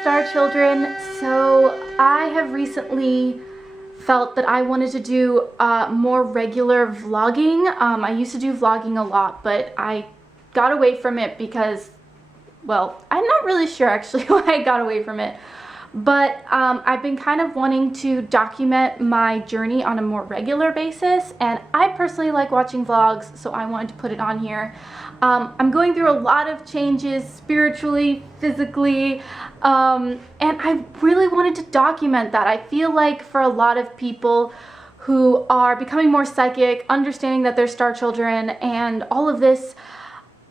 Star Children. So I have recently felt that I wanted to do more regular vlogging. I used to do vlogging a lot, but I got away from it because, well, I'm not really sure actually why I got away from it. But I've been kind of wanting to document my journey on a more regular basis, and I personally like watching vlogs, so I wanted to put it on here. I'm going through a lot of changes spiritually, physically, and I really wanted to document that. I feel like for a lot of people who are becoming more psychic, understanding that they're star children and all of this,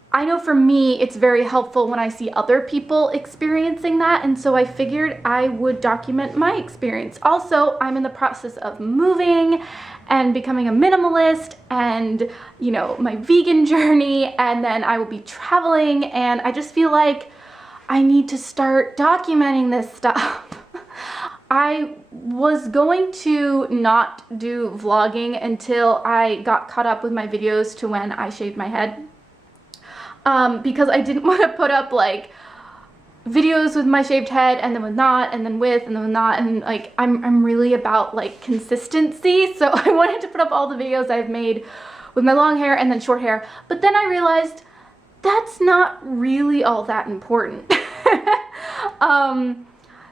I know for me it's very helpful when I see other people experiencing that, and so I figured I would document my experience. Also, I'm in the process of moving and becoming a minimalist, and you know, my vegan journey, and then I will be traveling, and I just feel like I need to start documenting this stuff. I was going to not do vlogging until I got caught up with my videos to when I shaved my head. Because I didn't want to put up like videos with my shaved head and then with not, and then with, and then with not, and like I'm really about like consistency, so I wanted to put up all the videos I've made with my long hair and then short hair, but then I realized that's not really all that important.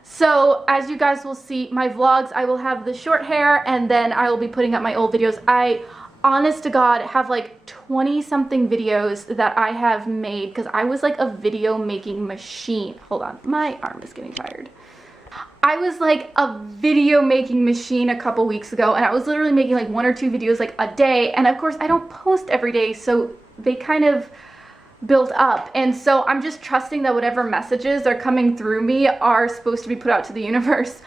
So as you guys will see, my vlogs, I will have the short hair, and then I will be putting up my old videos. I honest to God have like 20 something videos that I have made because I was like a video making machine. Hold on, my arm is getting tired. I was like a video making machine a couple weeks ago, and I was literally making like 1 or 2 videos like a day, and of course I don't post every day, so they kind of built up, and so I'm just trusting that whatever messages are coming through me are supposed to be put out to the universe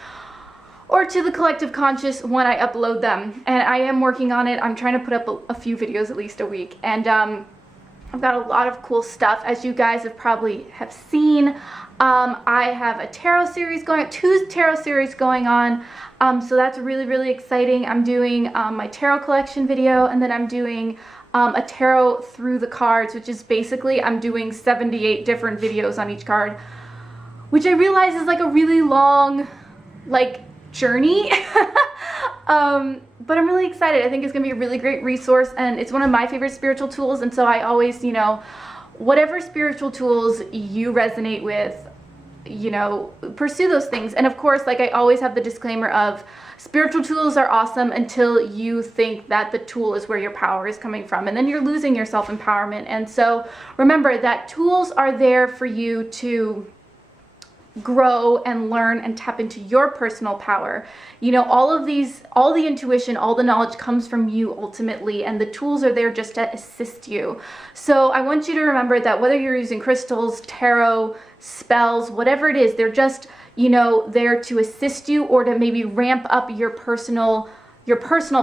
or to the collective conscious when I upload them, and I am working on it. I'm trying to put up a few videos at least a week, and I've got a lot of cool stuff, as you guys have seen. I have a tarot series going on, 2 tarot series going on, so that's really exciting. I'm doing my tarot collection video, and then I'm doing a tarot through the cards, which is basically I'm doing 78 different videos on each card, which I realize is like a really long like journey. But I'm really excited. I think it's gonna be a really great resource, and it's one of my favorite spiritual tools, and so I always, you know, whatever spiritual tools you resonate with, you know, pursue those things. And of course, like I always have the disclaimer of spiritual tools are awesome until you think that the tool is where your power is coming from, and then you're losing your self-empowerment. And so remember that tools are there for you to grow and learn and tap into your personal power. You know, all the intuition, all the knowledge comes from you ultimately, and the tools are there just to assist you. So I want you to remember that whether you're using crystals, tarot, spells, whatever it is, they're just, you know, there to assist you or to maybe ramp up your personal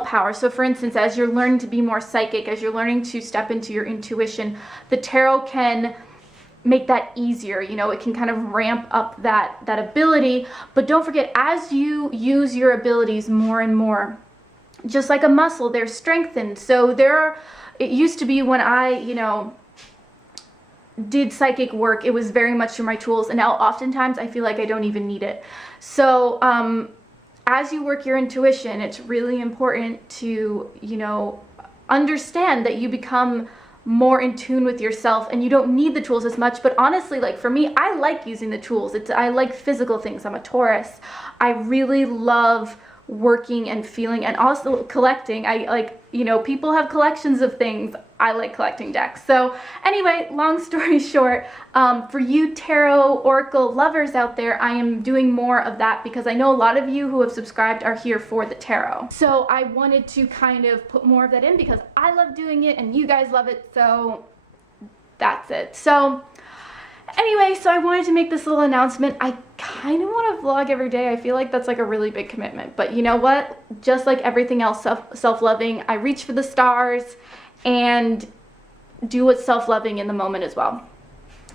power. So for instance, as you're learning to be more psychic, as you're learning to step into your intuition, the tarot can make that easier. You know, it can kind of ramp up that ability. But don't forget, as you use your abilities more and more, just like a muscle, they're strengthened. So it used to be when I, you know, did psychic work, it was very much through my tools, and now oftentimes I feel like I don't even need it. So as you work your intuition, it's really important to, you know, understand that you become more in tune with yourself, and you don't need the tools as much. But honestly, like for me, I like using the tools. I like physical things. I'm a Taurus. I really love working and feeling, and also collecting. I like, you know, people have collections of things. I like collecting decks. So anyway, long story short, for you tarot oracle lovers out there, I am doing more of that because I know a lot of you who have subscribed are here for the tarot. So I wanted to kind of put more of that in because I love doing it and you guys love it, so that's it. So anyway, so I wanted to make this little announcement. I kind of want to vlog every day. I feel like that's like a really big commitment, but you know what? Just like everything else self-loving, I reach for the stars and do what's self-loving in the moment as well.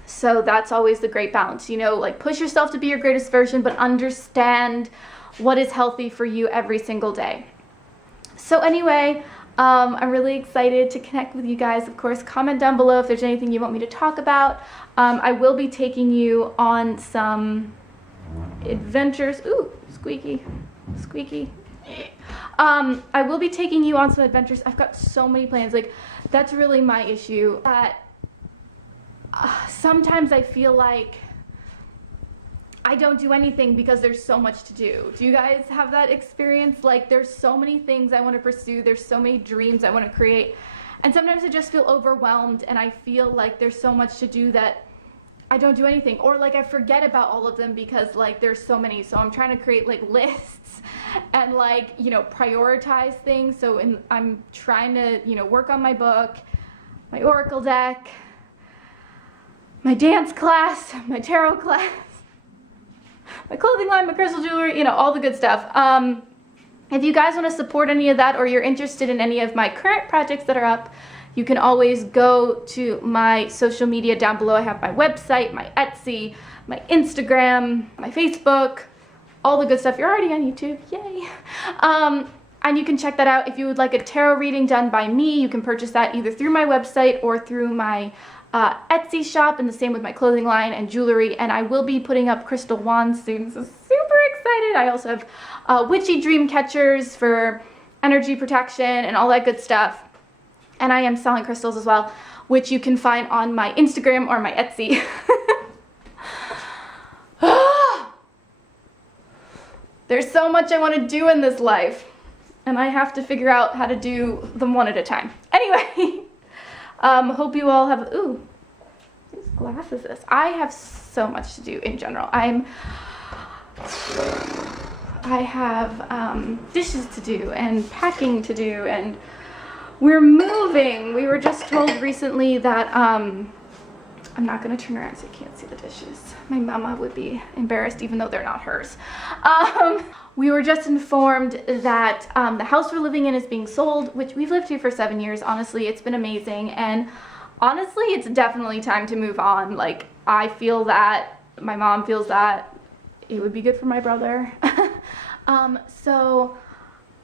So that's always the great balance, you know, like push yourself to be your greatest version, but understand what is healthy for you every single day. So anyway, I'm really excited to connect with you guys. Of course, comment down below if there's anything you want me to talk about. I will be taking you on some adventures. Ooh, squeaky, squeaky. I will be taking you on some adventures. I've got so many plans. Like, that's really my issue. That sometimes I feel like I don't do anything because there's so much to do. Do you guys have that experience? Like, there's so many things I want to pursue. There's so many dreams I want to create. And sometimes I just feel overwhelmed and I feel like there's so much to do that I don't do anything. Or like I forget about all of them because like there's so many. So I'm trying to create like lists and like, you know, prioritize things. So I'm trying to, you know, work on my book, my oracle deck, my dance class, my tarot class, my clothing line, my crystal jewelry, you know, all the good stuff. If you guys want to support any of that or you're interested in any of my current projects that are up, you can always go to my social media down below. I have my website, my Etsy, my Instagram, my Facebook, all the good stuff. You're already on YouTube, yay. And you can check that out. If you would like a tarot reading done by me, you can purchase that either through my website or through my Etsy shop, and the same with my clothing line and jewelry. And I will be putting up crystal wands soon, so super excited. I also have witchy dream catchers for energy protection and all that good stuff. And I am selling crystals as well, which you can find on my Instagram or my Etsy. There's so much I want to do in this life, and I have to figure out how to do them one at a time. Anyway, hope you all have, ooh, whose glass is this? I have so much to do in general. I have dishes to do and packing to do, and we're moving. We were just told recently that, I'm not gonna turn around so you can't see the dishes. My mama would be embarrassed even though they're not hers. We were just informed that the house we're living in is being sold, which we've lived here for 7 years. Honestly, it's been amazing. And honestly, it's definitely time to move on. Like, I feel that, my mom feels that, it would be good for my brother. So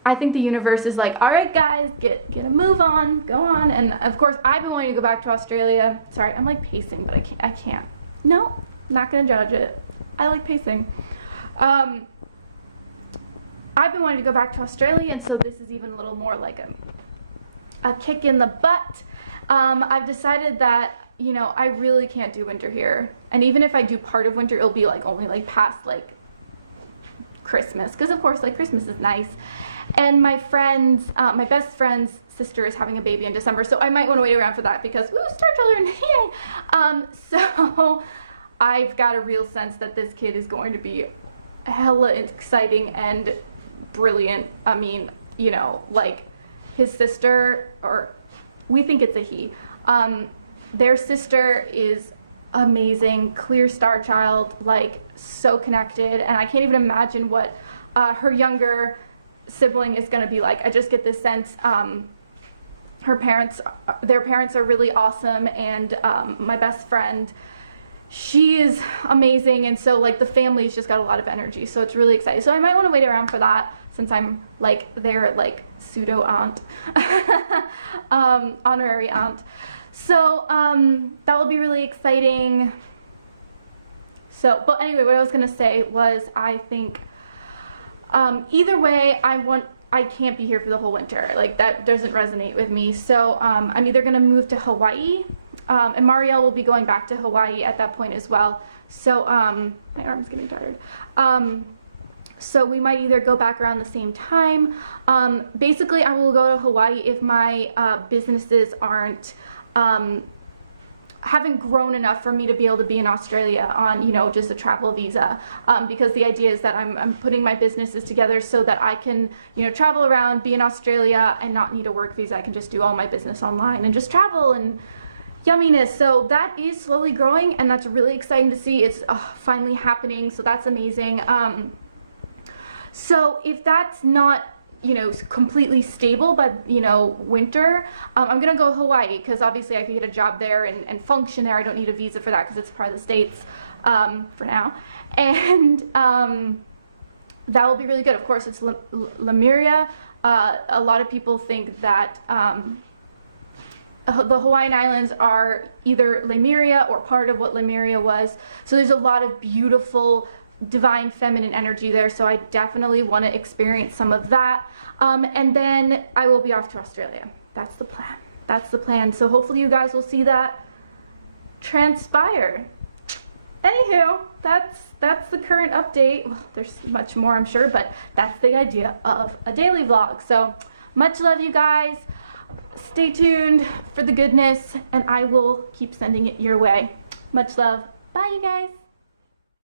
I think the universe is like, all right, guys, get a move on, go on. And of course, I've been wanting to go back to Australia. Sorry, I'm like pacing, but I can't. No, not gonna judge it. I like pacing. I've been wanting to go back to Australia, and so this is even a little more like a kick in the butt. I've decided that, you know, I really can't do winter here. And even if I do part of winter, it'll be like only like past like Christmas, because of course like Christmas is nice. And my friend's, my best friend's sister is having a baby in December, so I might want to wait around for that because, ooh, star children, yay! So I've got a real sense that this kid is going to be hella exciting and brilliant. I mean, you know, like his sister, or we think it's a he, their sister is amazing, clear star child, like so connected, and I can't even imagine what her younger sibling is going to be like. I just get this sense their parents are really awesome, and my best friend, she is amazing, and so like the family's just got a lot of energy, so it's really exciting. So I might want to wait around for that since I'm like their like pseudo aunt, honorary aunt. So that will be really exciting. So, but anyway, what I was gonna say was, I think either way, I can't be here for the whole winter. Like, that doesn't resonate with me. So I'm either gonna move to Hawaii, and Marielle will be going back to Hawaii at that point as well. So my arm's getting tired. So we might either go back around the same time. Basically, I will go to Hawaii if my businesses aren't haven't grown enough for me to be able to be in Australia on, you know, just a travel visa, because the idea is that I'm putting my businesses together so that I can, you know, travel around, be in Australia, and not need a work visa. I can just do all my business online and just travel and yumminess. So that is slowly growing, and that's really exciting to see. It's finally happening, so that's amazing. So if that's not, you know, completely stable by, you know, winter, I'm gonna go to Hawaii, because obviously I could get a job there and function there. I don't need a visa for that because it's part of the States for now, and that will be really good. Of course, it's Lemuria. A lot of people think that the Hawaiian Islands are either Lemuria or part of what Lemuria was, so there's a lot of beautiful divine feminine energy there, so I definitely want to experience some of that. And then I will be off to Australia. That's the plan. That's the plan. So hopefully you guys will see that transpire. Anywho, that's the current update. Well, there's much more, I'm sure, but that's the idea of a daily vlog. So much love, you guys. Stay tuned for the goodness, and I will keep sending it your way. Much love. Bye, you guys.